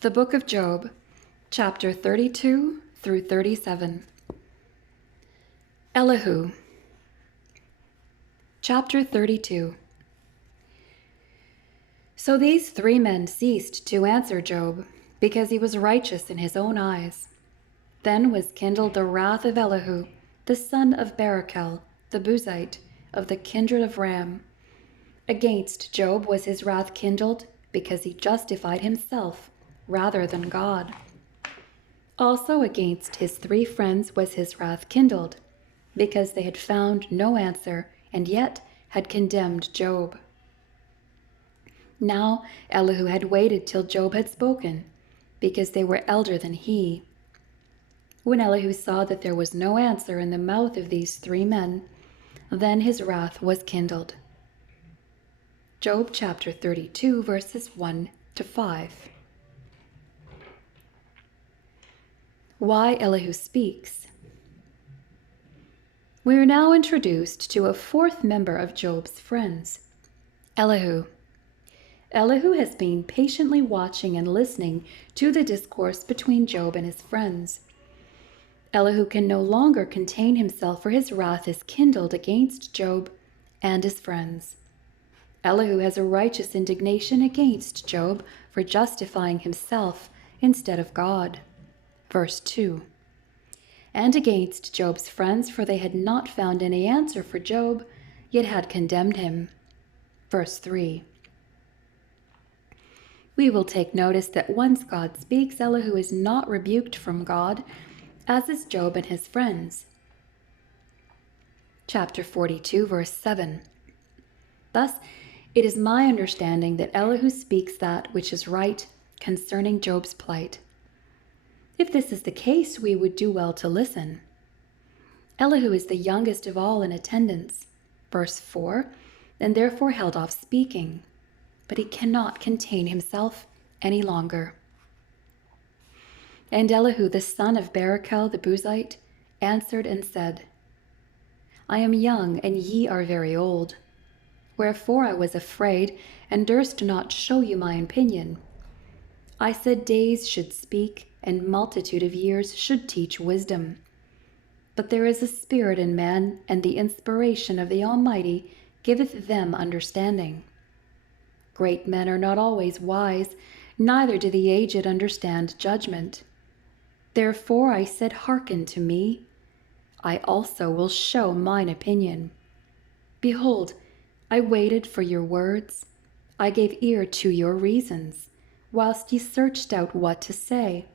The Book of Job, chapter 32 through 37. Elihu, chapter 32. So these three men ceased to answer Job, because he was righteous in his own eyes. Then was kindled the wrath of Elihu, the son of Barachel, the Buzite, of the kindred of Ram. Against Job was his wrath kindled, because he justified himself rather than God. Also against his three friends was his wrath kindled, because they had found no answer, and yet had condemned Job. Now Elihu had waited till Job had spoken, because they were elder than he. When Elihu saw that there was no answer in the mouth of these three men, then his wrath was kindled. Job chapter 32, verses 1 to 5. Why Elihu speaks. We are now introduced to a fourth member of Job's friends, Elihu. Elihu has been patiently watching and listening to the discourse between Job and his friends. Elihu can no longer contain himself, for his wrath is kindled against Job and his friends. Elihu has a righteous indignation against Job for justifying himself instead of God. Verse 2. And against Job's friends, for they had not found any answer for Job, yet had condemned him. Verse 3. We will take notice that once God speaks, Elihu is not rebuked from God, as is Job and his friends. Chapter 42, verse 7. Thus, it is my understanding that Elihu speaks that which is right concerning Job's plight. If this is the case, we would do well to listen. Elihu is the youngest of all in attendance. Verse 4, and therefore held off speaking, but he cannot contain himself any longer. And Elihu, the son of Barachel the Buzite, answered and said, I am young, and ye are very old. Wherefore I was afraid, and durst not show you my opinion. I said days should speak, and multitude of years should teach wisdom. But there is a spirit in man, and the inspiration of the Almighty giveth them understanding. Great men are not always wise, neither do the aged understand judgment. Therefore I said, hearken to me. I also will show mine opinion. Behold, I waited for your words. I gave ear to your reasons, whilst ye searched out what to say.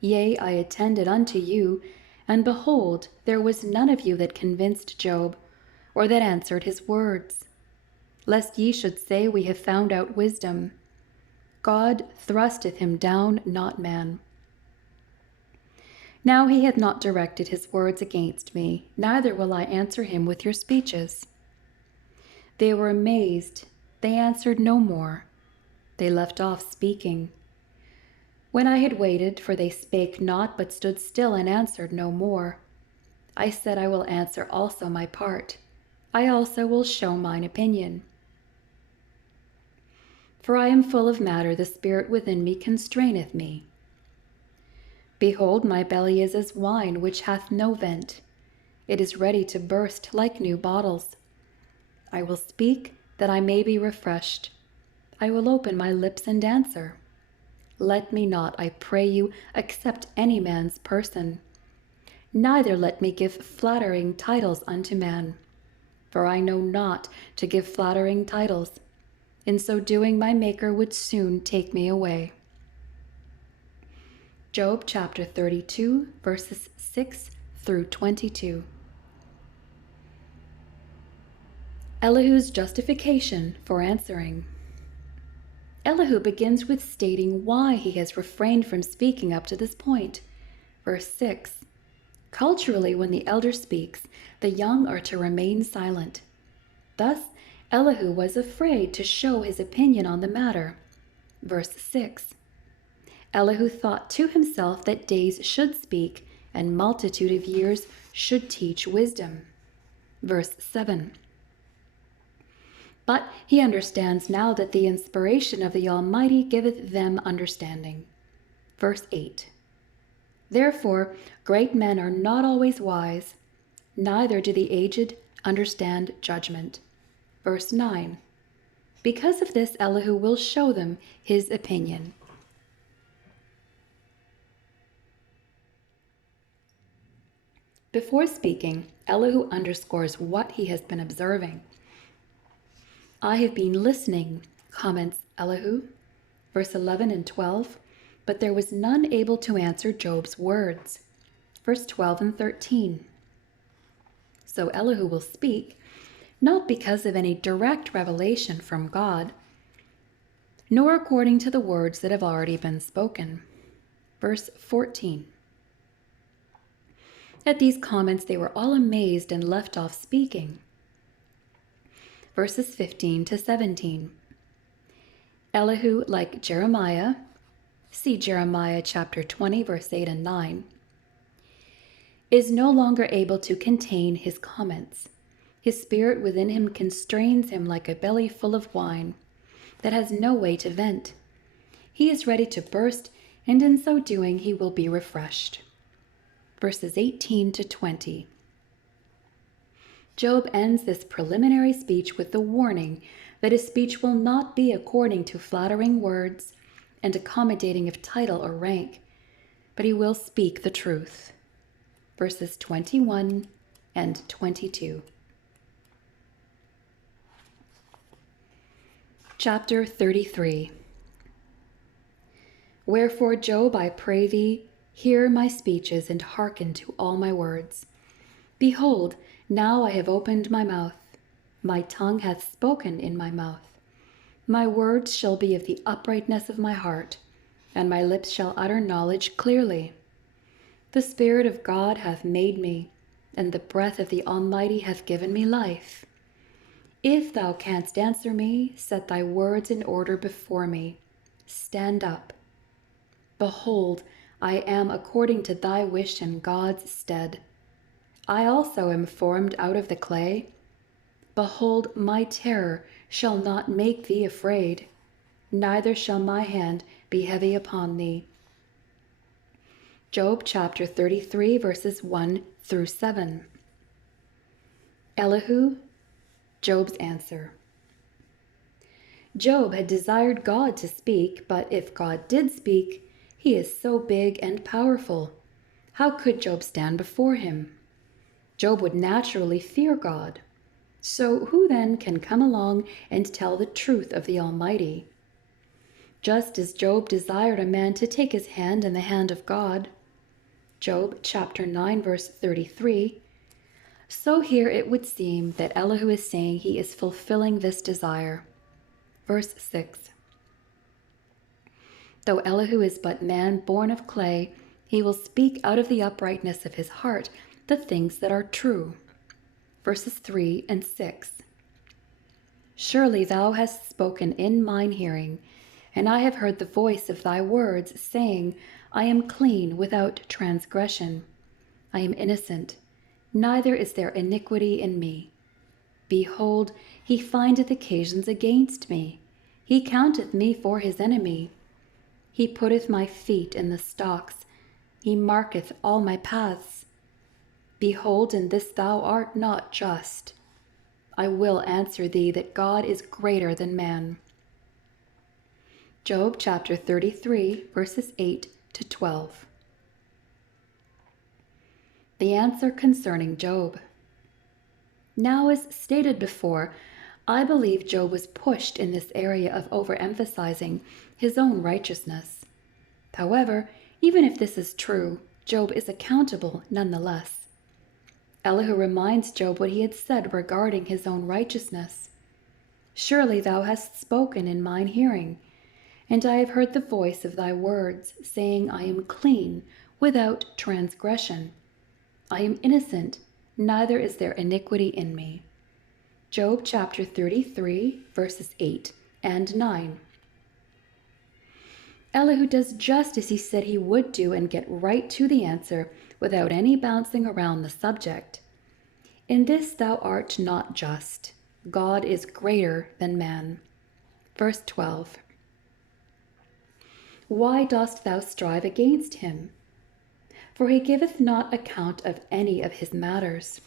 Yea, I attended unto you, and behold, there was none of you that convinced Job, or that answered his words. Lest ye should say, we have found out wisdom. God thrusteth him down, not man. Now he hath not directed his words against me, neither will I answer him with your speeches. They were amazed, they answered no more. They left off speaking. When I had waited, for they spake not, but stood still and answered no more, I said, I will answer also my part. I also will show mine opinion. For I am full of matter, the spirit within me constraineth me. Behold, my belly is as wine which hath no vent. It is ready to burst like new bottles. I will speak, that I may be refreshed. I will open my lips and answer. Let me not, I pray you, accept any man's person. Neither let me give flattering titles unto man. For I know not to give flattering titles. In so doing, my Maker would soon take me away. Job chapter 32, verses 6 through 22. Elihu's justification for answering. Elihu begins with stating why he has refrained from speaking up to this point. Verse 6. Culturally, when the elder speaks, the young are to remain silent. Thus, Elihu was afraid to show his opinion on the matter. Verse 6. Elihu thought to himself that days should speak, and multitude of years should teach wisdom. Verse 7. But he understands now that the inspiration of the Almighty giveth them understanding. Verse 8. Therefore, great men are not always wise, neither do the aged understand judgment. Verse 9. Because of this, Elihu will show them his opinion. Before speaking, Elihu underscores what he has been observing. I have been listening, comments Elihu, verse 11 and 12, but there was none able to answer Job's words. Verse 12 and 13. So Elihu will speak, not because of any direct revelation from God, nor according to the words that have already been spoken. Verse 14. At these comments they were all amazed and left off speaking. Verses 15 to 17. Elihu, like Jeremiah, see Jeremiah chapter 20, verse 8 and 9, is no longer able to contain his comments. His spirit within him constrains him like a belly full of wine that has no way to vent. He is ready to burst, and in so doing he will be refreshed. Verses 18 to 20. Job ends this preliminary speech with the warning that his speech will not be according to flattering words and accommodating of title or rank, but he will speak the truth. Verses 21 and 22. Chapter 33. Wherefore, Job, I pray thee, hear my speeches and hearken to all my words. Behold, now I have opened my mouth. My tongue hath spoken in my mouth. My words shall be of the uprightness of my heart, and my lips shall utter knowledge clearly. The Spirit of God hath made me, and the breath of the Almighty hath given me life. If thou canst answer me, set thy words in order before me. Stand up. Behold, I am according to thy wish in God's stead. I also am formed out of the clay. Behold, my terror shall not make thee afraid, neither shall my hand be heavy upon thee. Job chapter 33, verses 1 through 7. Elihu, Job's answer. Job had desired God to speak, but if God did speak, he is so big and powerful. How could Job stand before him? Job would naturally fear God. So who then can come along and tell the truth of the Almighty? Just as Job desired a man to take his hand in the hand of God, Job chapter 9, verse 33, so here it would seem that Elihu is saying he is fulfilling this desire. Verse 6. Though Elihu is but man born of clay, he will speak out of the uprightness of his heart the things that are true. Verses 3 and 6. Surely thou hast spoken in mine hearing, and I have heard the voice of thy words, saying, I am clean without transgression. I am innocent, neither is there iniquity in me. Behold, he findeth occasions against me. He counteth me for his enemy. He putteth my feet in the stocks. He marketh all my paths. Behold, in this thou art not just. I will answer thee that God is greater than man. Job chapter 33, verses 8 to 12. The answer concerning Job. Now, as stated before, I believe Job was pushed in this area of overemphasizing his own righteousness. However, even if this is true, Job is accountable nonetheless. Elihu reminds Job what he had said regarding his own righteousness. Surely thou hast spoken in mine hearing, and I have heard the voice of thy words, saying, I am clean, without transgression. I am innocent, neither is there iniquity in me. Job chapter 33, verses 8 and 9. Elihu does just as he said he would do and get right to the answer without any bouncing around the subject. In this thou art not just. God is greater than man. Verse 12. Why dost thou strive against him? For he giveth not account of any of his matters.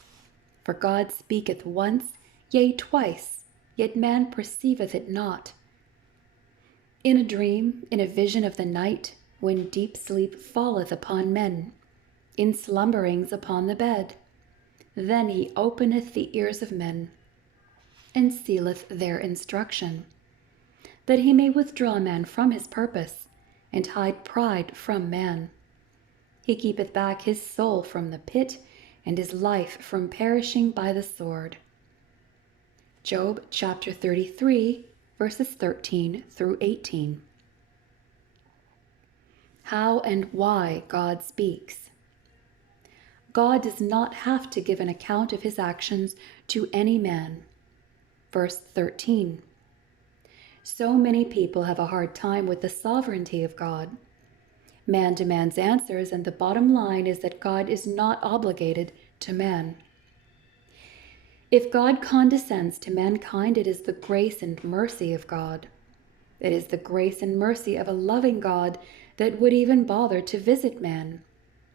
For God speaketh once, yea, twice, yet man perceiveth it not. In a dream, in a vision of the night, when deep sleep falleth upon men, in slumberings upon the bed, then he openeth the ears of men, and sealeth their instruction, that he may withdraw man from his purpose, and hide pride from man. He keepeth back his soul from the pit, and his life from perishing by the sword. Job chapter 33, verses 13 through 18. How and why God speaks. God does not have to give an account of his actions to any man. Verse 13. So many people have a hard time with the sovereignty of God. Man demands answers, and the bottom line is that God is not obligated to man. If God condescends to mankind, it is the grace and mercy of God. It is the grace and mercy of a loving God that would even bother to visit man,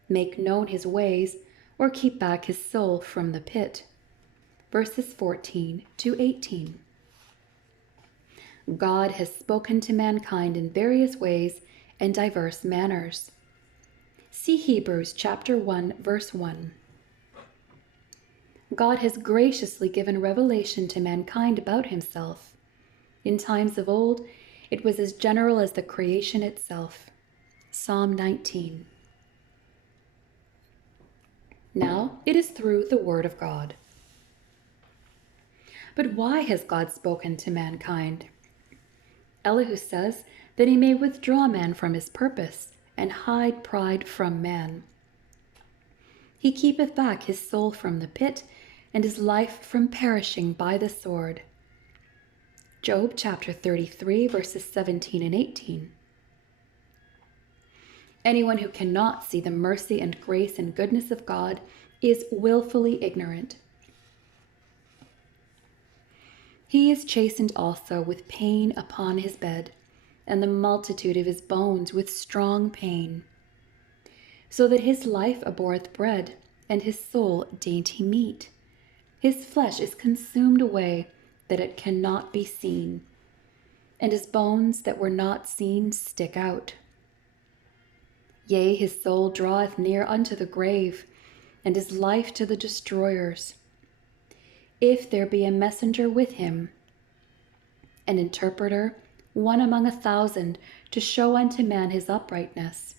make known his ways, or keep back his soul from the pit. Verses 14 to 18. God has spoken to mankind in various ways and diverse manners. See Hebrews chapter 1, verse 1. God has graciously given revelation to mankind about himself. In times of old, it was as general as the creation itself. Psalm 19. Now it is through the word of God. But why has God spoken to mankind? Elihu says that he may withdraw man from his purpose and hide pride from man. He keepeth back his soul from the pit, and his life from perishing by the sword. Job chapter 33, verses 17 and 18. Anyone who cannot see the mercy and grace and goodness of God is willfully ignorant. He is chastened also with pain upon his bed, and the multitude of his bones with strong pain, so that his life abhorreth bread, and his soul dainty meat. His flesh is consumed away, that it cannot be seen, and his bones that were not seen stick out. Yea, his soul draweth near unto the grave, and his life to the destroyers. If there be a messenger with him, an interpreter, one among 1,000, to show unto man his uprightness,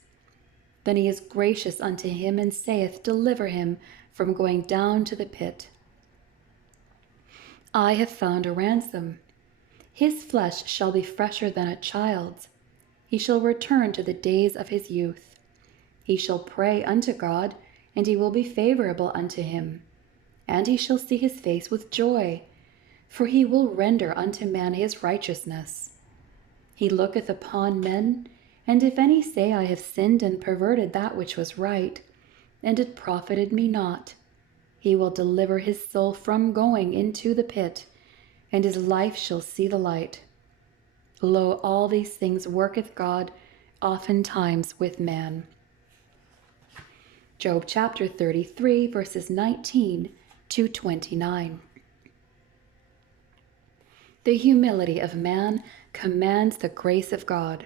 then he is gracious unto him, and saith, Deliver him from going down to the pit. I have found a ransom. His flesh shall be fresher than a child's. He shall return to the days of his youth. He shall pray unto God, and he will be favorable unto him. And he shall see his face with joy, for he will render unto man his righteousness. He looketh upon men, and if any say, I have sinned and perverted that which was right, and it profited me not, he will deliver his soul from going into the pit, and his life shall see the light. Lo, all these things worketh God oftentimes with man. Job chapter 33, verses 19 to 29. The humility of man commands the grace of God.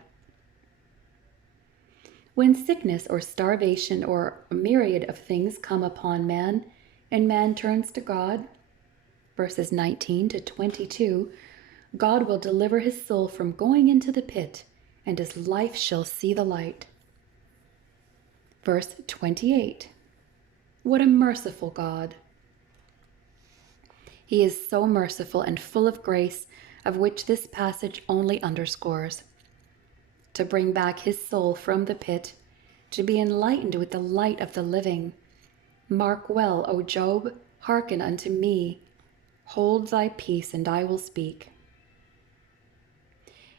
When sickness or starvation or a myriad of things come upon man, and man turns to God, verses 19 to 22, God will deliver his soul from going into the pit, and his life shall see the light. Verse 28. What a merciful God! He is so merciful and full of grace, of which this passage only underscores. To bring back his soul from the pit, to be enlightened with the light of the living. Mark well, O Job, hearken unto me. Hold thy peace, and I will speak.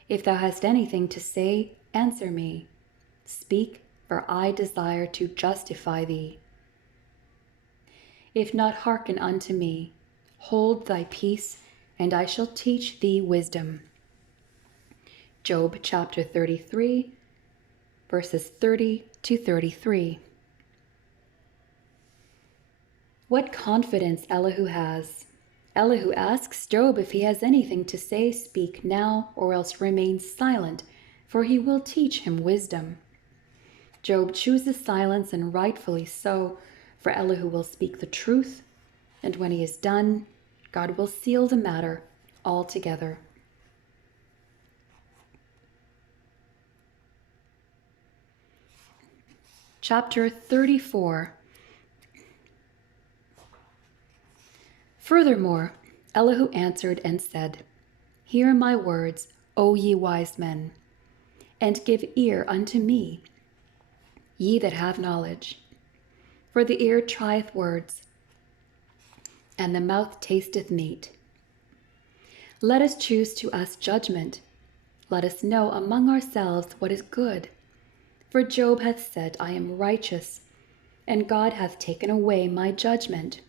If thou hast anything to say, answer me. Speak, for I desire to justify thee. If not, hearken unto me. Hold thy peace, and I shall teach thee wisdom. Job chapter 33, verses 30 to 33. What confidence Elihu has. Elihu asks Job if he has anything to say, speak now, or else remain silent, for he will teach him wisdom. Job chooses silence, and rightfully so, for Elihu will speak the truth, and when he is done, God will seal the matter altogether. Chapter 34. Furthermore, Elihu answered and said, Hear my words, O ye wise men, and give ear unto me, ye that have knowledge. For the ear trieth words, and the mouth tasteth meat. Let us choose to us judgment. Let us know among ourselves what is good. For Job hath said, I am righteous, and God hath taken away my judgment.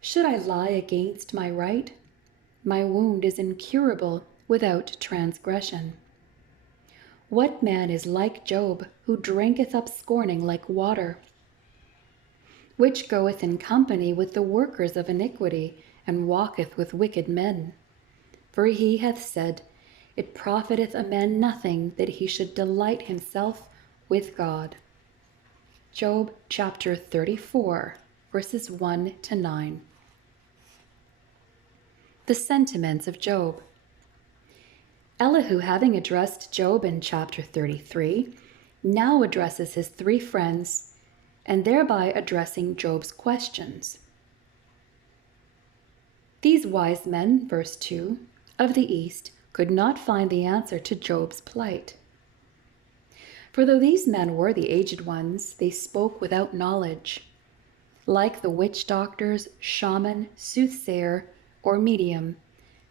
Should I lie against my right? My wound is incurable without transgression. What man is like Job, who drinketh up scorning like water, which goeth in company with the workers of iniquity, and walketh with wicked men? For he hath said, It profiteth a man nothing that he should delight himself with God. Job chapter 34, verses 1 to 9. The sentiments of Job. Elihu, having addressed Job in chapter 33, now addresses his three friends, and thereby addressing Job's questions. These wise men, verse 2, of the east could not find the answer to Job's plight. For though these men were the aged ones, they spoke without knowledge. Like the witch doctors, shaman, soothsayer, or medium,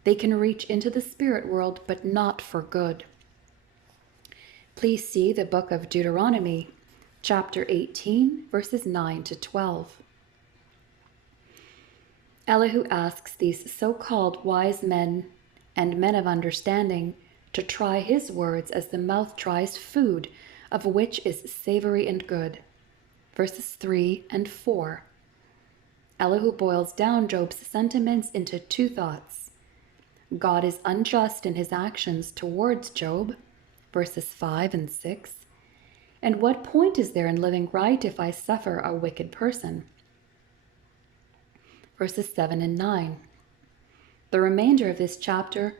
they can reach into the spirit world, but not for good. Please see the book of Deuteronomy, chapter 18, verses 9 to 12. Elihu asks these so-called wise men and men of understanding to try his words as the mouth tries food, of which is savory and good. Verses 3 and 4. Elihu boils down Job's sentiments into two thoughts. God is unjust in his actions towards Job, verses 5 and 6. And what point is there in living right if I suffer a wicked person? Verses 7 and 9. The remainder of this chapter,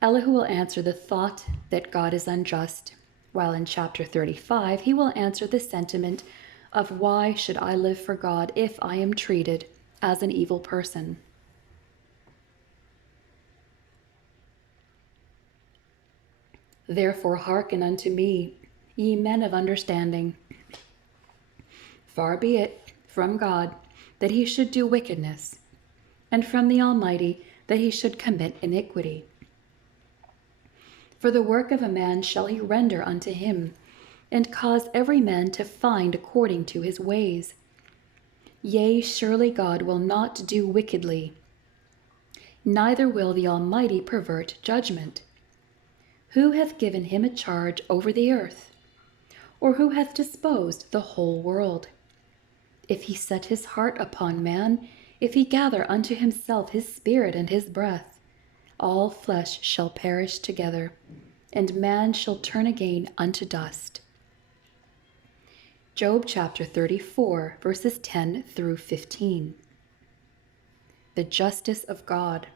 Elihu will answer the thought that God is unjust, while in chapter 35 he will answer the sentiment of why should I live for God if I am treated as an evil person. Therefore hearken unto me, ye men of understanding. Far be it from God that he should do wickedness, and from the Almighty that he should commit iniquity. For the work of a man shall he render unto him, and cause every man to find according to his ways. Yea, surely God will not do wickedly, neither will the Almighty pervert judgment. Who hath given him a charge over the earth? Or who hath disposed the whole world? If he set his heart upon man, if he gather unto himself his spirit and his breath, all flesh shall perish together, and man shall turn again unto dust. Job chapter 34, verses 10 through 15. The justice of God.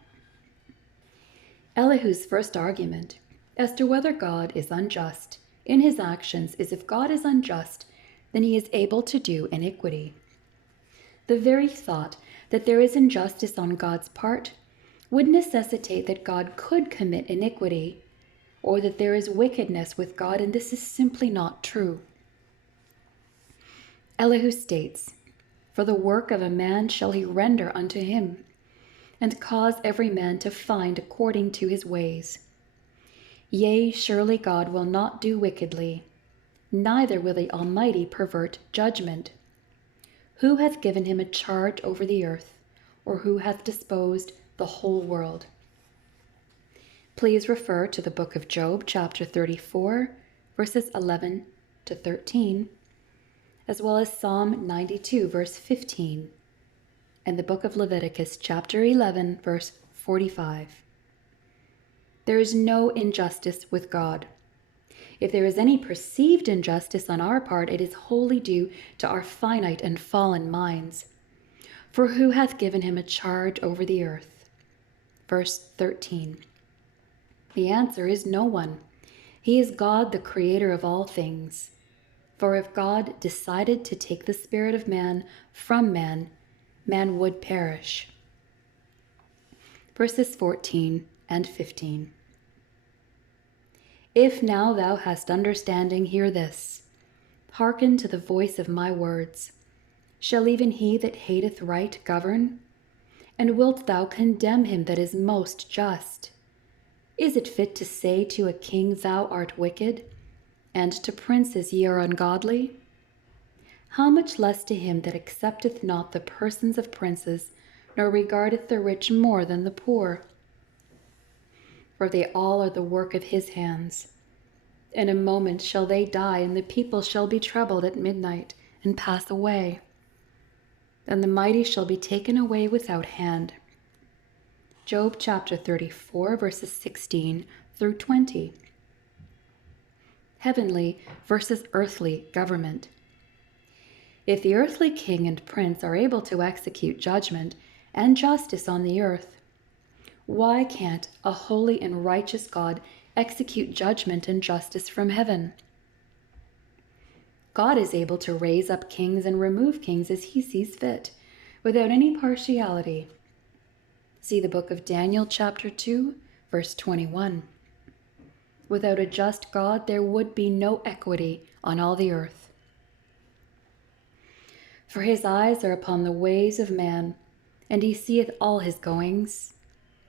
Elihu's first argument as to whether God is unjust in his actions is if God is unjust, then he is able to do iniquity. The very thought that there is injustice on God's part would necessitate that God could commit iniquity, or that there is wickedness with God, and this is simply not true. Elihu states, For the work of a man shall he render unto him, and cause every man to find according to his ways. Yea, surely God will not do wickedly, neither will the Almighty pervert judgment. Who hath given him a charge over the earth, or who hath disposed the whole world. Please refer to the book of Job, chapter 34, verses 11 to 13, as well as Psalm 92, verse 15, and the book of Leviticus, chapter 11, verse 45. There is no injustice with God. If there is any perceived injustice on our part, it is wholly due to our finite and fallen minds. For who hath given him a charge over the earth? Verse 13. The answer is no one. He is God, the creator of all things. For if God decided to take the spirit of man from man, man would perish. Verses 14 and 15. If now thou hast understanding, hear this. Hearken to the voice of my words. Shall even he that hateth right govern? And wilt thou condemn him that is most just? Is it fit to say to a king, Thou art wicked, and to princes, Ye are ungodly? How much less to him that accepteth not the persons of princes, nor regardeth the rich more than the poor? For they all are the work of his hands. In a moment shall they die, and the people shall be troubled at midnight, and pass away. And the mighty shall be taken away without hand. Job chapter 34, verses 16 through 20. Heavenly versus earthly government. If the earthly king and prince are able to execute judgment and justice on the earth, why can't a holy and righteous God execute judgment and justice from heaven? God is able to raise up kings and remove kings as he sees fit, without any partiality. See the book of Daniel chapter 2, verse 21. Without a just God, there would be no equity on all the earth. For his eyes are upon the ways of man, and he seeth all his goings.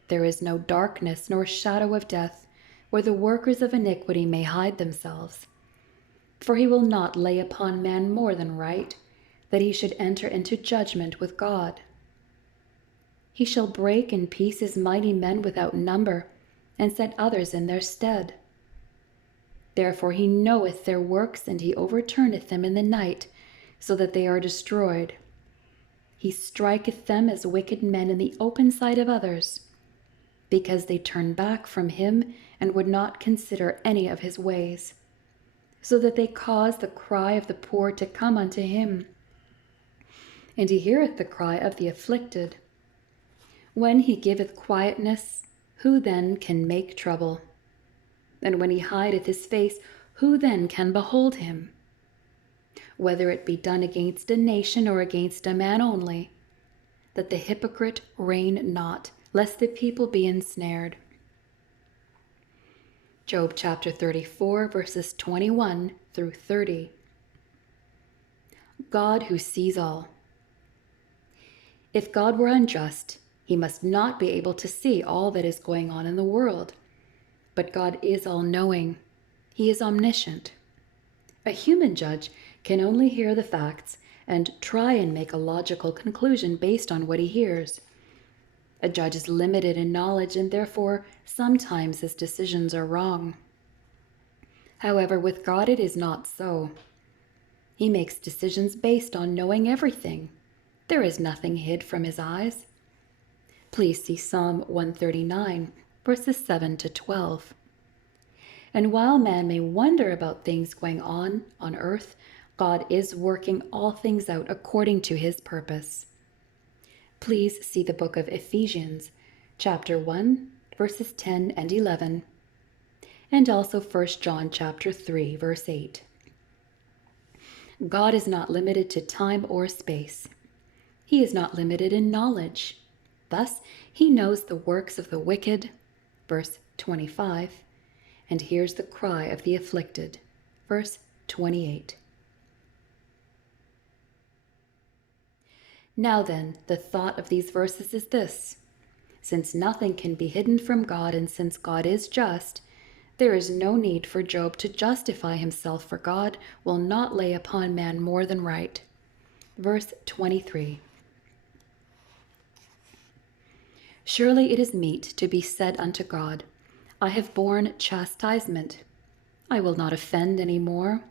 There is no darkness nor shadow of death, where the workers of iniquity may hide themselves. For he will not lay upon man more than right, that he should enter into judgment with God. He shall break in pieces mighty men without number, and set others in their stead. Therefore he knoweth their works, and he overturneth them in the night, so that they are destroyed. He striketh them as wicked men in the open sight of others, because they turn back from him and would not consider any of his ways, so that they cause the cry of the poor to come unto him. And he heareth the cry of the afflicted. When he giveth quietness, who then can make trouble? And when he hideth his face, who then can behold him? Whether it be done against a nation or against a man only, that the hypocrite reign not, lest the people be ensnared. Job chapter 34, verses 21 through 30. God who sees all. If God were unjust, he must not be able to see all that is going on in the world. But God is all-knowing. He is omniscient. A human judge can only hear the facts and try and make a logical conclusion based on what he hears. A judge is limited in knowledge, and therefore sometimes his decisions are wrong. However, with God it is not so. He makes decisions based on knowing everything. There is nothing hid from his eyes. Please see Psalm 139, verses 7 to 12. And while man may wonder about things going on earth, God is working all things out according to his purpose. Please see the book of Ephesians, chapter 1, verses 10 and 11, and also 1 John chapter 3, verse 8. God is not limited to time or space. He is not limited in knowledge. Thus, he knows the works of the wicked, verse 25, and hears the cry of the afflicted, verse 28. Now then, the thought of these verses is this: since nothing can be hidden from God, and since God is just, there is no need for Job to justify himself, for God will not lay upon man more than right. Verse 23. Surely it is meet to be said unto God, I have borne chastisement. I will not offend any more.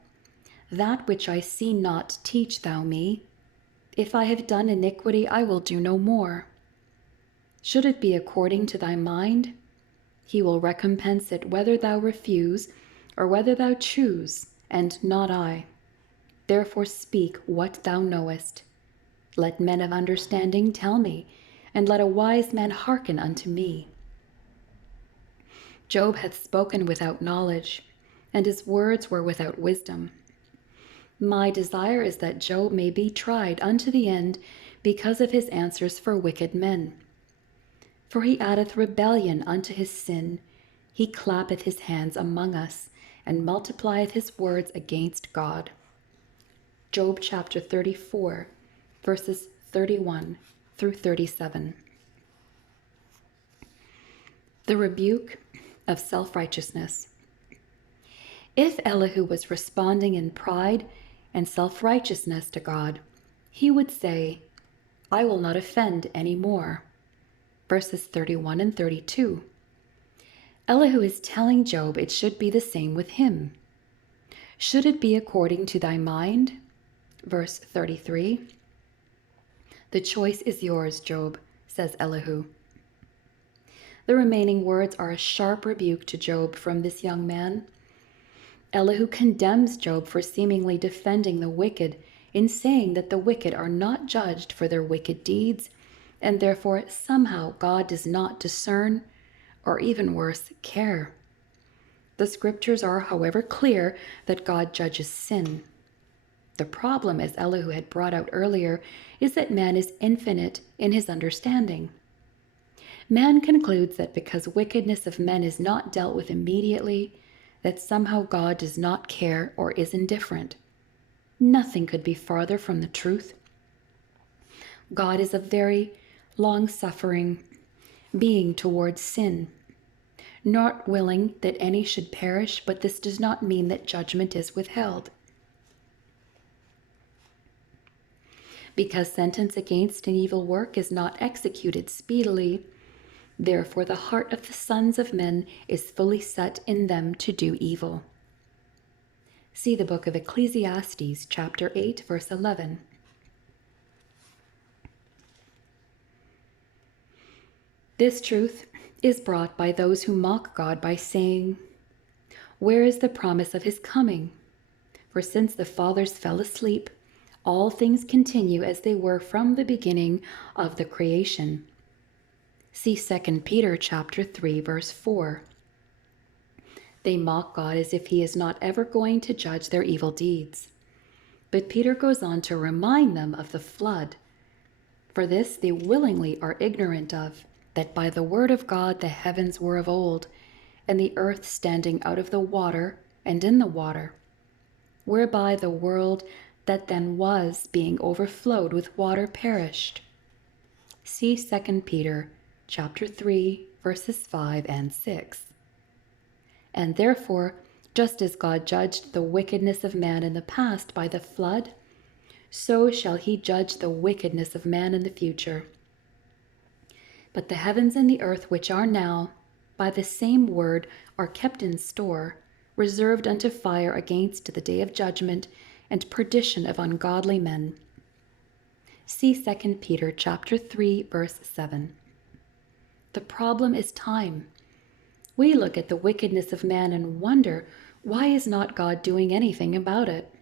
That which I see not teach thou me. If I have done iniquity, I will do no more. Should it be according to thy mind, he will recompense it whether thou refuse or whether thou choose, and not I. Therefore speak what thou knowest. Let men of understanding tell me, and let a wise man hearken unto me. Job hath spoken without knowledge, and his words were without wisdom. My desire is that Job may be tried unto the end because of his answers for wicked men. For he addeth rebellion unto his sin, he clappeth his hands among us, and multiplieth his words against God. Job chapter 34, verses 31 through 37. The rebuke of self-righteousness. If Elihu was responding in pride and self-righteousness to God, he would say, I will not offend any more. Verses 31 and 32. Elihu is telling Job it should be the same with him. Should it be according to thy mind? Verse 33. The choice is yours, Job, says Elihu. The remaining words are a sharp rebuke to Job from this young man. Elihu condemns Job for seemingly defending the wicked in saying that the wicked are not judged for their wicked deeds, and therefore somehow God does not discern, or even worse, care. The scriptures are, however, clear that God judges sin. The problem, as Elihu had brought out earlier, is that man is infinite in his understanding. Man concludes that because wickedness of men is not dealt with immediately, that somehow God does not care or is indifferent. Nothing could be farther from the truth. God is a very long-suffering being towards sin, not willing that any should perish, but this does not mean that judgment is withheld. Because sentence against an evil work is not executed speedily, therefore the heart of the sons of men is fully set in them to do evil. See the book of Ecclesiastes, chapter 8, verse 11. This truth is brought by those who mock God by saying, where is the promise of his coming? For since the fathers fell asleep, all things continue as they were from the beginning of the creation. See 2 Peter chapter 3, verse 4. They mock God as if he is not ever going to judge their evil deeds. But Peter goes on to remind them of the flood. For this they willingly are ignorant of, that by the word of God the heavens were of old, and the earth standing out of the water and in the water, whereby the world that then was, being overflowed with water, perished. See 2 Peter chapter 3, verses 5 and 6. And therefore, just as God judged the wickedness of man in the past by the flood, so shall he judge the wickedness of man in the future. But the heavens and the earth which are now, by the same word, are kept in store, reserved unto fire against the day of judgment and perdition of ungodly men. See 2 Peter chapter 3, verse 7. The problem is time. We look at the wickedness of man and wonder, why is not God doing anything about it?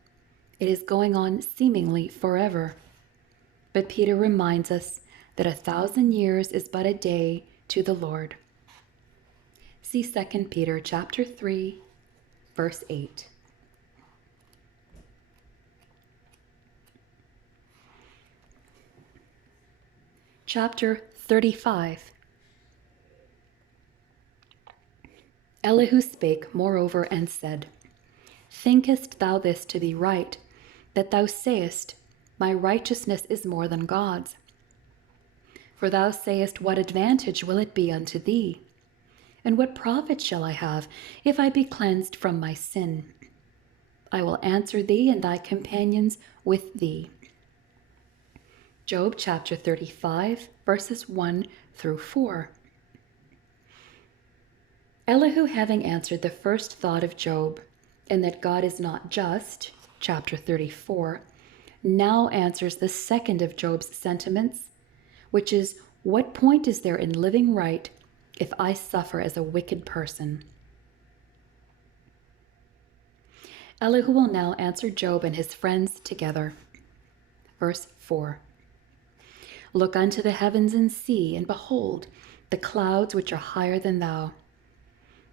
It is going on seemingly forever. But Peter reminds us that 1,000 years is but a day to the Lord. See 2 Peter chapter 3, verse 8. Chapter 35. Elihu spake moreover and said, thinkest thou this to be right, that thou sayest, my righteousness is more than God's? For thou sayest, what advantage will it be unto thee? And what profit shall I have if I be cleansed from my sin? I will answer thee and thy companions with thee. Job chapter 35, verses 1 through 4. Elihu, having answered the first thought of Job, and that God is not just, chapter 34, now answers the second of Job's sentiments, which is, what point is there in living right if I suffer as a wicked person? Elihu will now answer Job and his friends together. Verse 4. Look unto the heavens and see, and behold, the clouds which are higher than thou.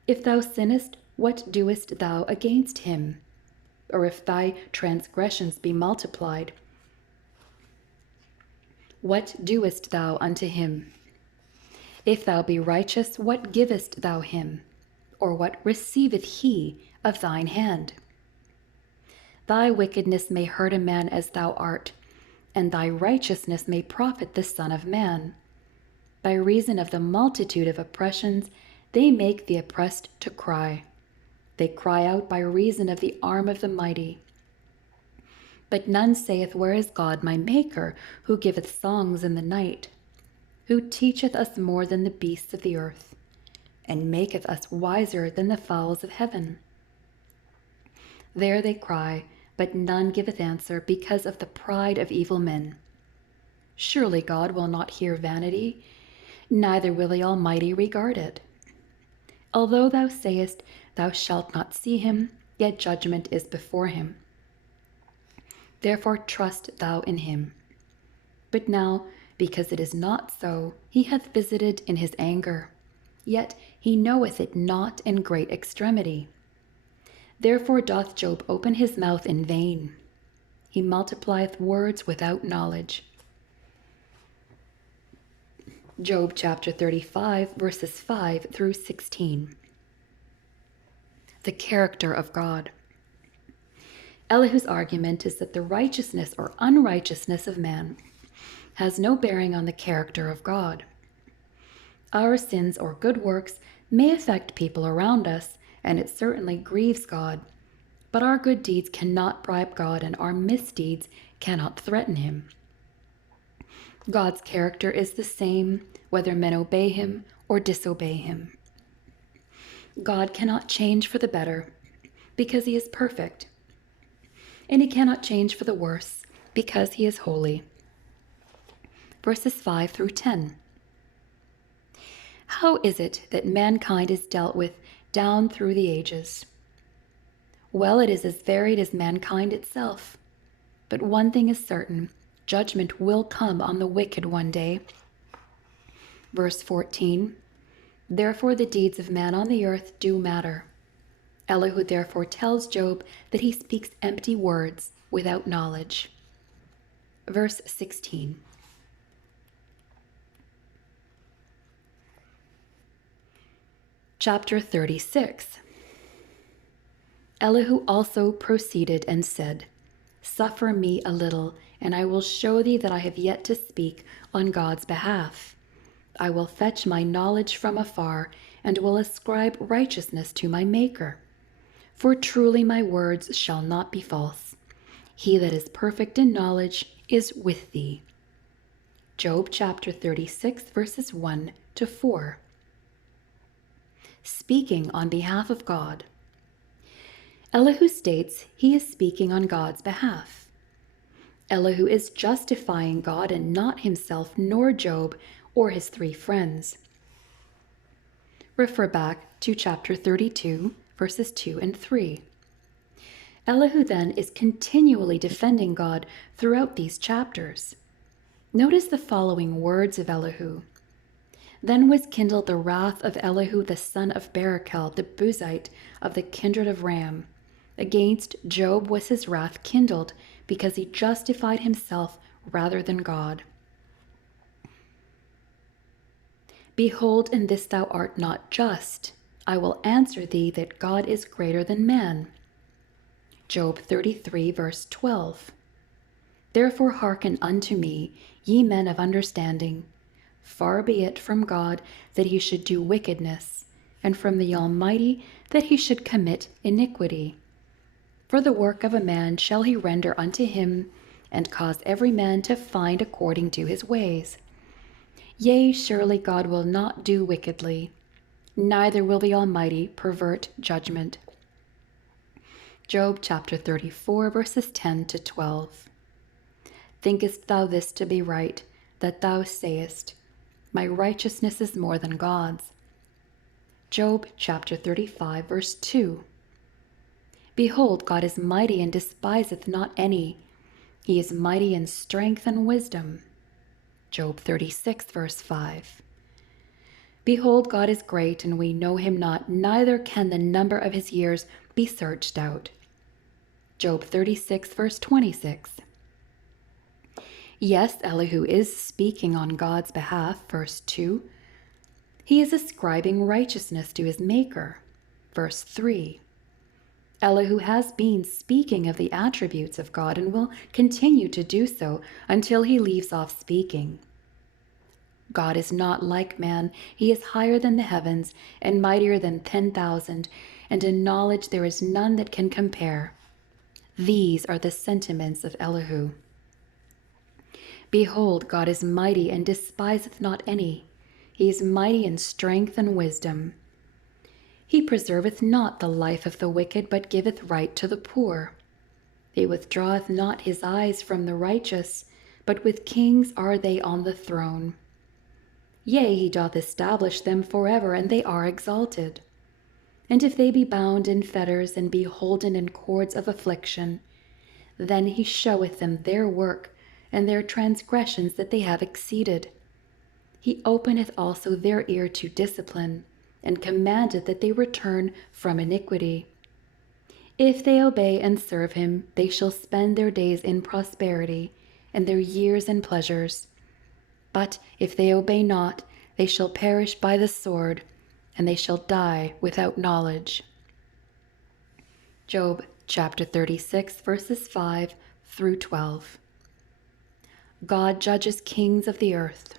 If thou sinnest, what doest thou against him? Or if thy transgressions be multiplied, what doest thou unto him? If thou be righteous, what givest thou him? Or what receiveth he of thine hand? Thy wickedness may hurt a man as thou art, and thy righteousness may profit the Son of Man. By reason of the multitude of oppressions, they make the oppressed to cry. They cry out by reason of the arm of the mighty. But none saith, Where is God my Maker, who giveth songs in the night, who teacheth us more than the beasts of the earth, and maketh us wiser than the fowls of heaven? There they cry, but none giveth answer, because of the pride of evil men. Surely God will not hear vanity, neither will the Almighty regard it. Although thou sayest, Thou shalt not see him, yet judgment is before him. Therefore trust thou in him. But now, because it is not so, he hath visited in his anger, yet he knoweth it not in great extremity. Therefore doth Job open his mouth in vain. He multiplieth words without knowledge. Job chapter 35, verses 5 through 16. The character of God. Elihu's argument is that the righteousness or unrighteousness of man has no bearing on the character of God. Our sins or good works may affect people around us, and it certainly grieves God, but our good deeds cannot bribe God, and our misdeeds cannot threaten him. God's character is the same whether men obey him or disobey him. God cannot change for the better because he is perfect, and he cannot change for the worse because he is holy. Verses 5 through 10. How is it that mankind is dealt with down through the ages? Well, it is as varied as mankind itself. But one thing is certain, judgment will come on the wicked one day. Verse 14. Therefore the deeds of man on the earth do matter. Elihu therefore tells Job that he speaks empty words without knowledge. Verse 16. Chapter 36. Elihu also proceeded and said, Suffer me a little, and I will show thee that I have yet to speak on God's behalf. I will fetch my knowledge from afar, and will ascribe righteousness to my Maker. For truly my words shall not be false. He that is perfect in knowledge is with thee. Job chapter 36, verses 1 to 4. Speaking on behalf of God. Elihu states he is speaking on God's behalf. Elihu is justifying God and not himself nor Job or his three friends. Refer back to chapter 32, verses 2 and 3. Elihu then is continually defending God throughout these chapters. Notice the following words of Elihu. Then was kindled the wrath of Elihu the son of Barachel, the Buzite of the kindred of Ram. Against Job was his wrath kindled, because he justified himself rather than God. Behold, in this thou art not just. I will answer thee that God is greater than man. Job 33, verse 12. Therefore hearken unto me, ye men of understanding. Far be it from God that he should do wickedness, and from the Almighty that he should commit iniquity. For the work of a man shall he render unto him, and cause every man to find according to his ways. Yea, surely God will not do wickedly, neither will the Almighty pervert judgment. Job chapter 34, verses 10 to 12. Thinkest thou this to be right, that thou sayest, my righteousness is more than God's? Job chapter 35, verse 2. Behold, God is mighty and despiseth not any. He is mighty in strength and wisdom. Job 36, verse 5. Behold, God is great, and we know him not, neither can the number of his years be searched out. Job 36, verse 26. Yes, Elihu is speaking on God's behalf, verse 2. He is ascribing righteousness to his Maker, verse 3. Elihu has been speaking of the attributes of God and will continue to do so until he leaves off speaking. God is not like man. He is higher than the heavens and mightier than 10,000, and in knowledge there is none that can compare. These are the sentiments of Elihu. Behold, God is mighty and despiseth not any. He is mighty in strength and wisdom. He preserveth not the life of the wicked, but giveth right to the poor. He withdraweth not his eyes from the righteous, but with kings are they on the throne. Yea, he doth establish them forever, and they are exalted. And if they be bound in fetters, and be holden in cords of affliction, then he showeth them their work, and their transgressions that they have exceeded. He openeth also their ear to discipline, and commandeth that they return from iniquity. If they obey and serve him, they shall spend their days in prosperity, and their years in pleasures. But if they obey not, they shall perish by the sword, and they shall die without knowledge. Job chapter 36, verses 5 through 12. God judges kings of the earth.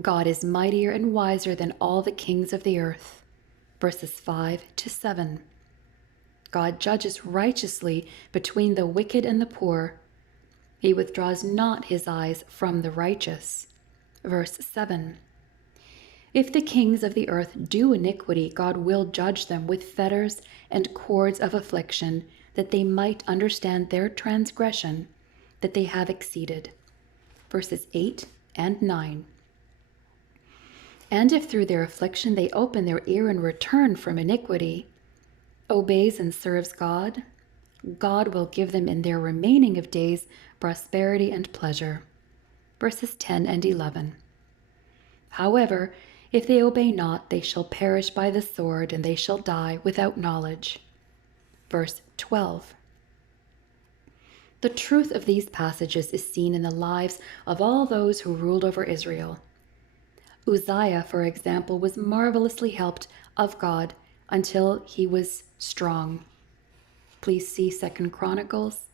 God is mightier and wiser than all the kings of the earth. Verses 5 to 7. God judges righteously between the wicked and the poor. He withdraws not his eyes from the righteous. Verse 7. If the kings of the earth do iniquity, God will judge them with fetters and cords of affliction, that they might understand their transgression, that they have exceeded. Verses 8 and 9. And if through their affliction they open their ear and return from iniquity, obeys and serves God, God will give them in their remaining of days prosperity and pleasure. Verses 10 and 11. However, if they obey not, they shall perish by the sword, and they shall die without knowledge. Verse 12. The truth of these passages is seen in the lives of all those who ruled over Israel. Uzziah, for example, was marvelously helped of God until he was strong. Please see 2 Chronicles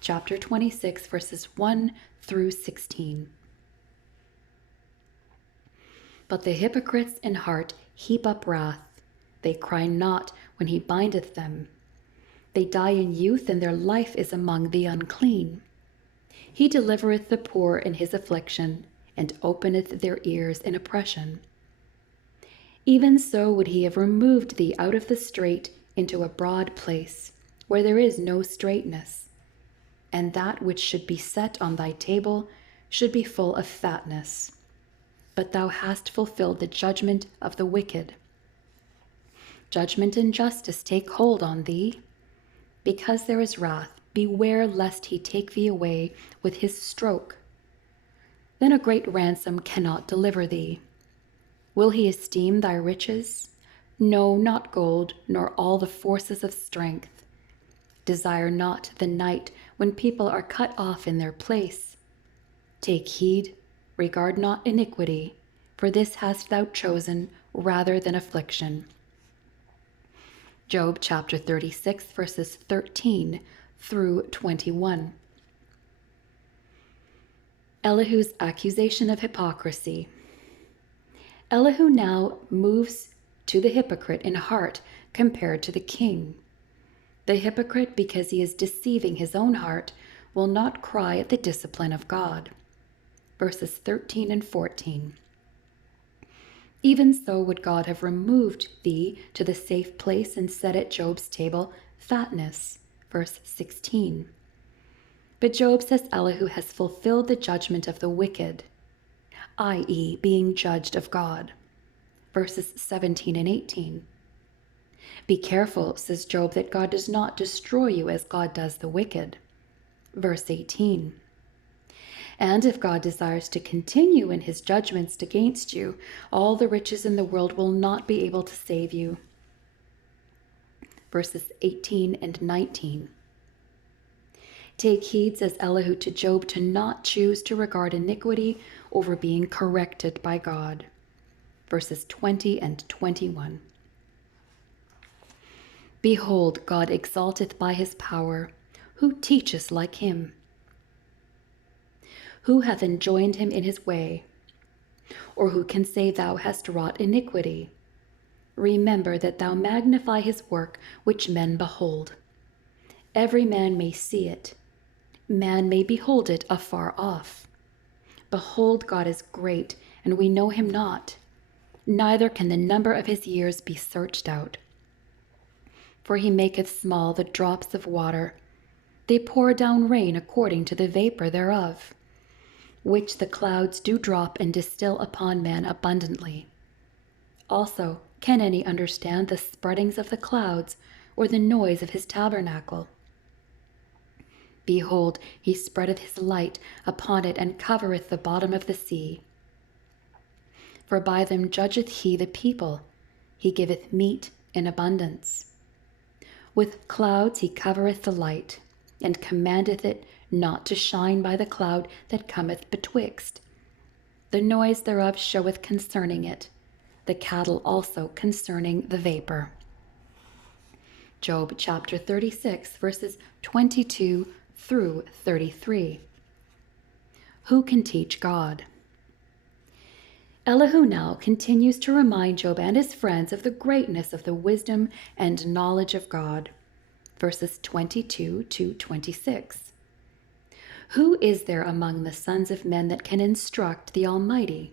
chapter 26, verses 1 through 16. But the hypocrites in heart heap up wrath. They cry not when he bindeth them. They die in youth, and their life is among the unclean. He delivereth the poor in his affliction, and openeth their ears in oppression. Even so would he have removed thee out of the strait into a broad place, where there is no straightness, and that which should be set on thy table should be full of fatness. But thou hast fulfilled the judgment of the wicked. Judgment and justice take hold on thee. Because there is wrath, beware lest he take thee away with his stroke. Then a great ransom cannot deliver thee. Will he esteem thy riches? No, not gold, nor all the forces of strength. Desire not the night when people are cut off in their place. Take heed, regard not iniquity, for this hast thou chosen rather than affliction. Job chapter 36, verses 13 through 21. Elihu's accusation of hypocrisy. Elihu now moves to the hypocrite in heart compared to the king. The hypocrite, because he is deceiving his own heart, will not cry at the discipline of God. verses 13 and 14. Even so would God have removed thee to the safe place and set at Job's table fatness, verse 16. But Job says Elihu has fulfilled the judgment of the wicked, i.e., being judged of God, verses 17 and 18. Be careful, says Job, that God does not destroy you as God does the wicked, verse 18. And if God desires to continue in his judgments against you, all the riches in the world will not be able to save you. Verses 18 and 19. Take heed, says Elihu to Job, to not choose to regard iniquity over being corrected by God. Verses 20 and 21. Behold, God exalteth by his power. Who teacheth like him? Who hath enjoined him in his way? Or who can say thou hast wrought iniquity? Remember that thou magnify his work which men behold. Every man may see it. Man may behold it afar off. Behold, God is great, and we know him not. Neither can the number of his years be searched out. For he maketh small the drops of water. They pour down rain according to the vapor thereof, which the clouds do drop and distill upon man abundantly. Also, can any understand the spreadings of the clouds, or the noise of his tabernacle? Behold, he spreadeth his light upon it, and covereth the bottom of the sea. For by them judgeth he the people, he giveth meat in abundance. With clouds he covereth the light, and commandeth it not to shine by the cloud that cometh betwixt. The noise thereof showeth concerning it, the cattle also concerning the vapor. Job chapter 36, verses 22 through 33. Who can teach God? Elihu now continues to remind Job and his friends of the greatness of the wisdom and knowledge of God. Verses 22 to 26. Who is there among the sons of men that can instruct the Almighty?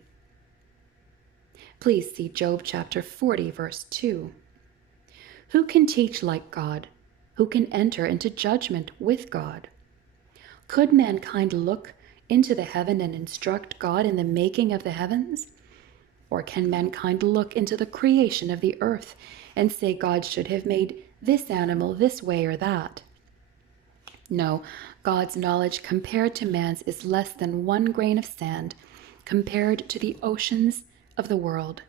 Please see Job chapter 40, verse 2. Who can teach like God? Who can enter into judgment with God? Could mankind look into the heaven and instruct God in the making of the heavens? Or can mankind look into the creation of the earth and say God should have made this animal this way or that? No, God's knowledge compared to man's is less than one grain of sand compared to the oceans of the world.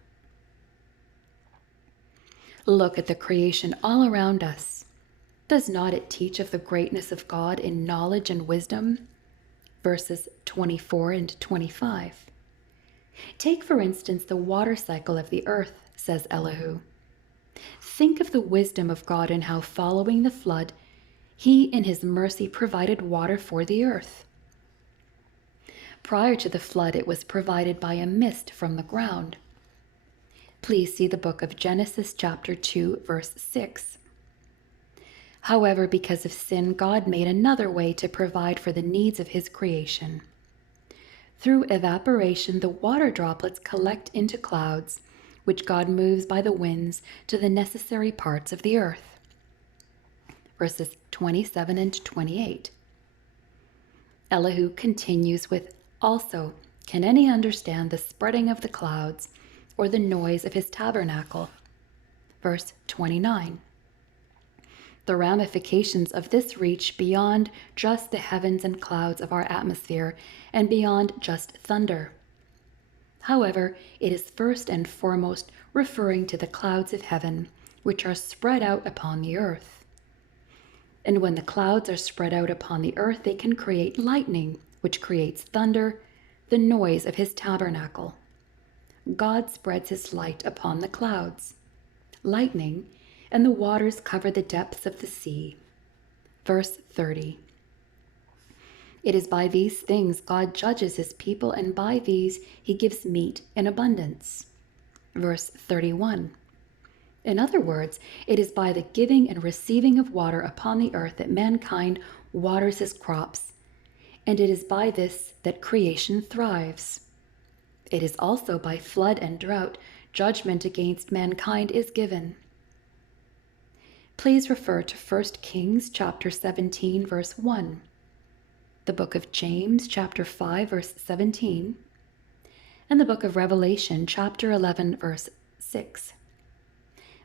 Look at the creation all around us. Does not it teach of the greatness of God in knowledge and wisdom? Verses 24 and 25. Take, for instance, the water cycle of the earth, says Elihu. Think of the wisdom of God in how, following the flood, he in his mercy provided water for the earth. Prior to the flood, it was provided by a mist from the ground. Please see the book of Genesis chapter 2, verse 6. However, because of sin, God made another way to provide for the needs of his creation. Through evaporation, the water droplets collect into clouds, which God moves by the winds to the necessary parts of the earth. Verses 27 and 28. Elihu continues with, also, can any understand the spreading of the clouds, or the noise of his tabernacle? Verse 29. The ramifications of this reach beyond just the heavens and clouds of our atmosphere and beyond just thunder. However, it is first and foremost referring to the clouds of heaven, which are spread out upon the earth. And when the clouds are spread out upon the earth, they can create lightning, which creates thunder, the noise of his tabernacle. God spreads his light upon the clouds. Lightning, and the waters cover the depths of the sea. Verse 30. It is by these things God judges his people, and by these he gives meat in abundance. Verse 31. In other words, it is by the giving and receiving of water upon the earth that mankind waters his crops, and it is by this that creation thrives. It is also by flood and drought judgment against mankind is given. Please refer to 1 Kings chapter 17, verse 1, the book of James chapter 5, verse 17, and the book of Revelation chapter 11, verse 6.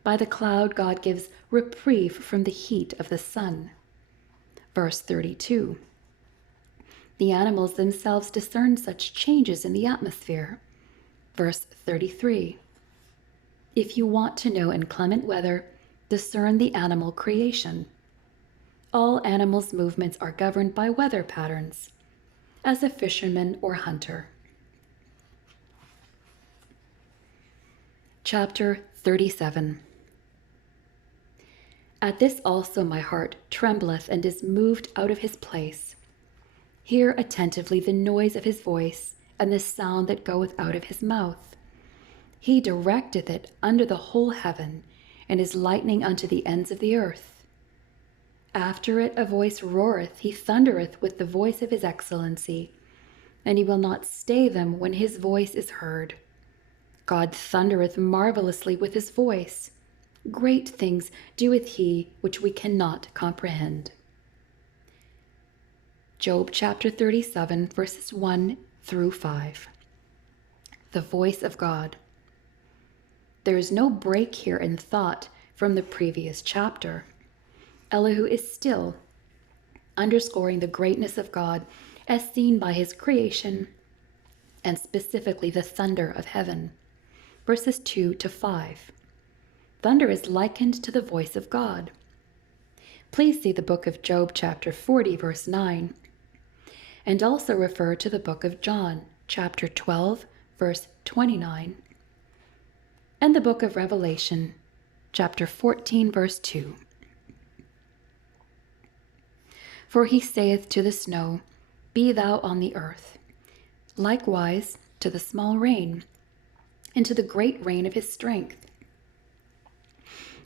By the cloud God gives reprieve from the heat of the sun. Verse 32. The animals themselves discern such changes in the atmosphere. Verse 33. If you want to know inclement weather, discern the animal creation. All animals' movements are governed by weather patterns, as a fisherman or hunter. Chapter 37. At this also my heart trembleth and is moved out of his place. Hear attentively the noise of his voice, and the sound that goeth out of his mouth. He directeth it under the whole heaven, and is lightning unto the ends of the earth. After it a voice roareth, he thundereth with the voice of his excellency, and he will not stay them when his voice is heard. God thundereth marvelously with his voice. Great things doeth he which we cannot comprehend. Job chapter 37, verses 1 through 5. The voice of God. There is no break here in thought from the previous chapter. Elihu is still underscoring the greatness of God as seen by his creation, and specifically the thunder of heaven. Verses 2 to 5. Thunder is likened to the voice of God. Please see the book of Job chapter 40, verse 9, and also refer to the book of John chapter 12, verse 29, and the book of Revelation chapter 14, verse 2. For he saith to the snow, Be thou on the earth, likewise to the small rain, and to the great rain of his strength.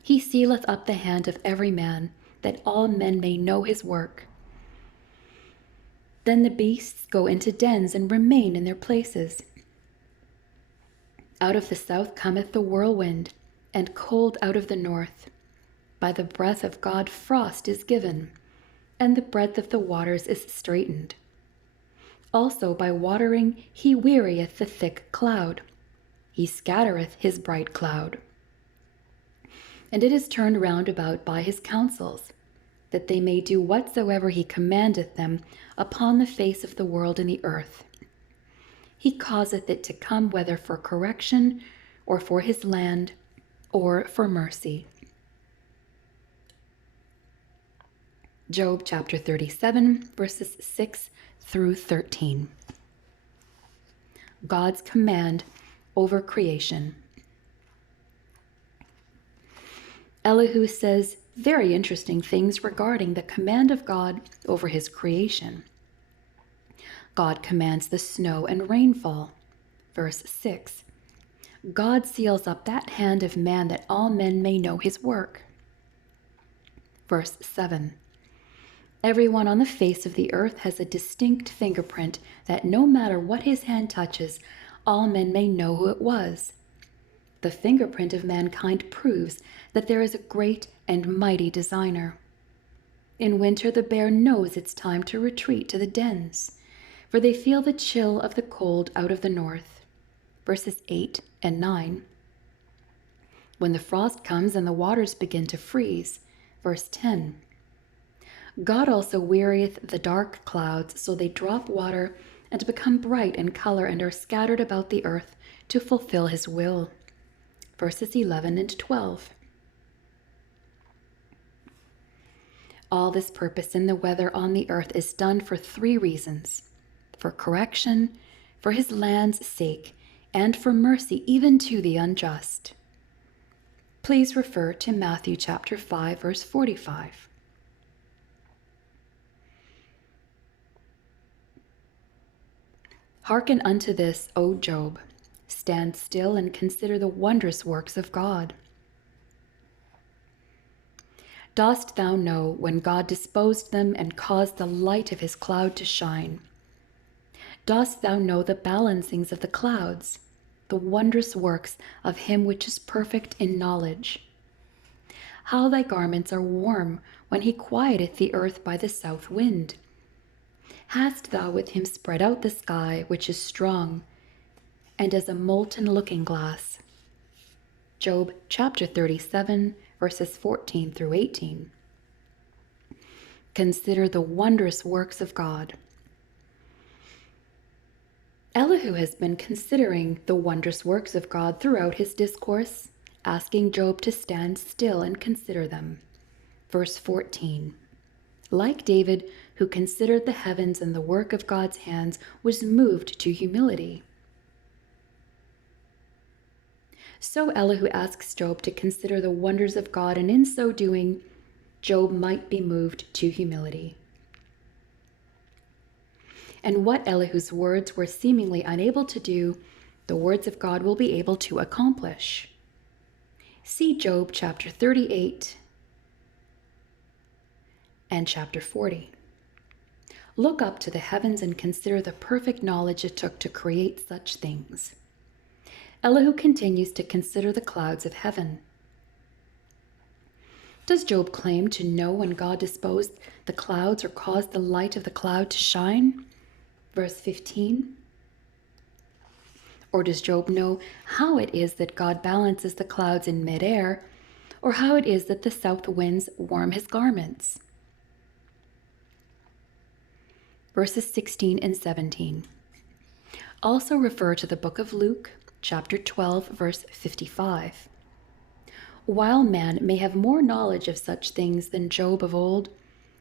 He sealeth up the hand of every man, that all men may know his work. Then the beasts go into dens and remain in their places. Out of the south cometh the whirlwind, and cold out of the north. By the breath of God frost is given, and the breadth of the waters is straitened. Also by watering he wearieth the thick cloud. He scattereth his bright cloud. And it is turned round about by his counsels, that they may do whatsoever he commandeth them upon the face of the world and the earth. He causeth it to come whether for correction, or for his land, or for mercy. Job chapter 37, verses 6 through 13. God's command over creation. Elihu says very interesting things regarding the command of God over his creation. God commands the snow and rainfall. Verse 6. God seals up that hand of man that all men may know his work. Verse 7. Everyone on the face of the earth has a distinct fingerprint that no matter what his hand touches, all men may know who it was. The fingerprint of mankind proves that there is a great and mighty designer. In winter, the bear knows it's time to retreat to the dens, for they feel the chill of the cold out of the north. Verses 8 and 9. When the frost comes and the waters begin to freeze. Verse 10. God also wearieth the dark clouds, so they drop water and become bright in color and are scattered about the earth to fulfill his will. Verses 11 and 12. All this purpose in the weather on the earth is done for 3 reasons: for correction, for his land's sake, and for mercy even to the unjust. Please refer to Matthew chapter 5, verse 45. Hearken unto this, O Job. Stand still and consider the wondrous works of God. Dost thou know when God disposed them and caused the light of his cloud to shine? Dost thou know the balancings of the clouds, the wondrous works of him which is perfect in knowledge? How thy garments are warm when he quieteth the earth by the south wind. Hast thou with him spread out the sky, which is strong, and as a molten looking glass? Job chapter 37, verses 14 through 18. Consider the wondrous works of God. Elihu has been considering the wondrous works of God throughout his discourse, asking Job to stand still and consider them. Verse 14. Like David, who considered the heavens and the work of God's hands, was moved to humility. So Elihu asks Job to consider the wonders of God, and in so doing, Job might be moved to humility. And what Elihu's words were seemingly unable to do, the words of God will be able to accomplish. See Job chapter 38 and chapter 40. Look up to the heavens and consider the perfect knowledge it took to create such things. Elihu continues to consider the clouds of heaven. Does Job claim to know when God disposed the clouds or caused the light of the cloud to shine? Verse 15. Or does Job know how it is that God balances the clouds in midair, or how it is that the south winds warm his garments? Verses 16 and 17 also refer to the book of Luke, chapter 12, verse 55. While man may have more knowledge of such things than Job of old,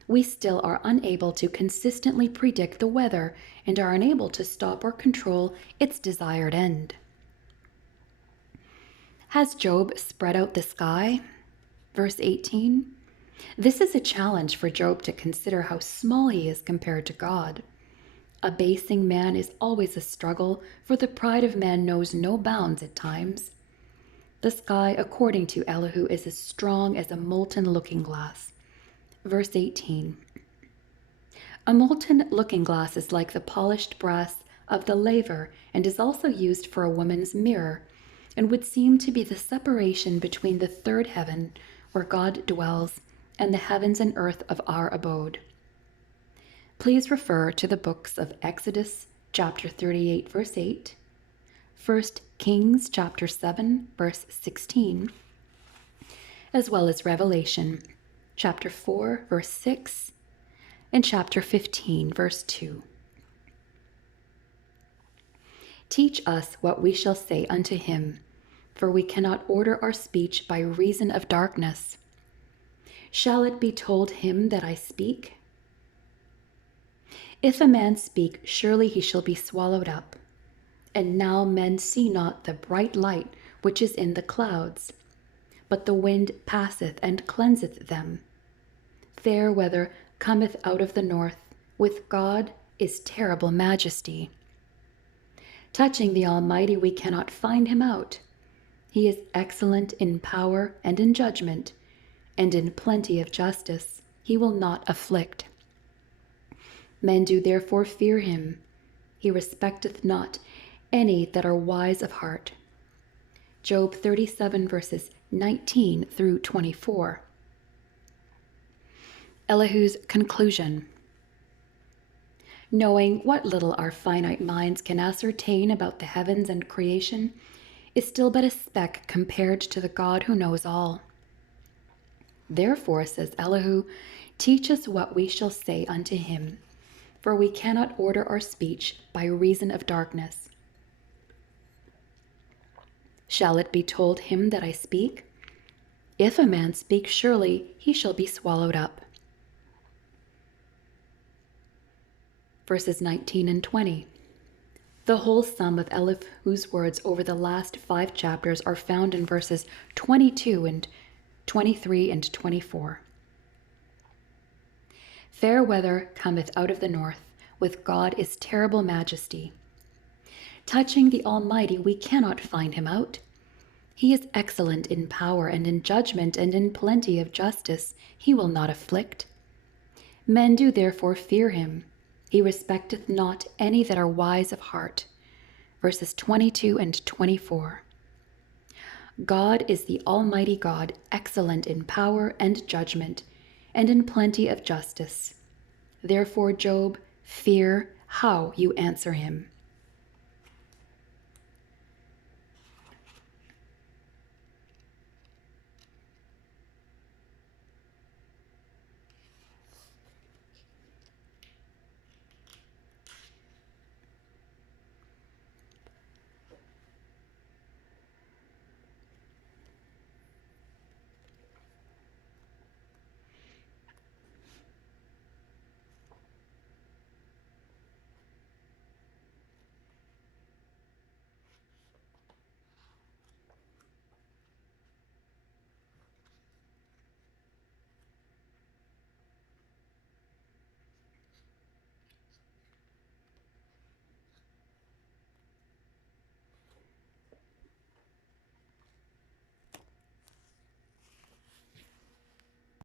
we still are unable to consistently predict the weather and are unable to stop or control its desired end. Has Job spread out the sky? Verse 18. This is a challenge for Job to consider how small he is compared to God. Abasing man is always a struggle, for the pride of man knows no bounds at times. The sky, according to Elihu, is as strong as a molten looking glass. Verse 18. A molten looking glass is like the polished brass of the laver and is also used for a woman's mirror, and would seem to be the separation between the third heaven, where God dwells, and the heavens and earth of our abode. Please refer to the books of Exodus chapter 38, verse 8, 1 Kings chapter 7, verse 16, as well as Revelation chapter 4, verse 6, and chapter 15, verse 2. Teach us what we shall say unto him, for we cannot order our speech by reason of darkness. Shall it be told him that I speak? If a man speak, surely he shall be swallowed up. And now men see not the bright light which is in the clouds, but the wind passeth and cleanseth them. Fair weather cometh out of the north, with God is terrible majesty. Touching the Almighty, we cannot find him out. He is excellent in power and in judgment, and in plenty of justice he will not afflict. Men do therefore fear him. He respecteth not any that are wise of heart. Job 37, verses 19 through 24. Elihu's conclusion. Knowing what little our finite minds can ascertain about the heavens and creation is still but a speck compared to the God who knows all. Therefore, says Elihu, teach us what we shall say unto him, for we cannot order our speech by reason of darkness. Shall it be told him that I speak? If a man speak, surely he shall be swallowed up. Verses 19 and 20. The whole sum of Elihu's words over the last 5 chapters are found in verses 22 and 23 and 24. Fair weather cometh out of the north, with God is terrible majesty. Touching the Almighty, we cannot find him out. He is excellent in power and in judgment and in plenty of justice. He will not afflict. Men do therefore fear him. He respecteth not any that are wise of heart. Verses 22 and 24. God is the Almighty God, excellent in power and judgment, and in plenty of justice. Therefore, Job, fear how you answer him.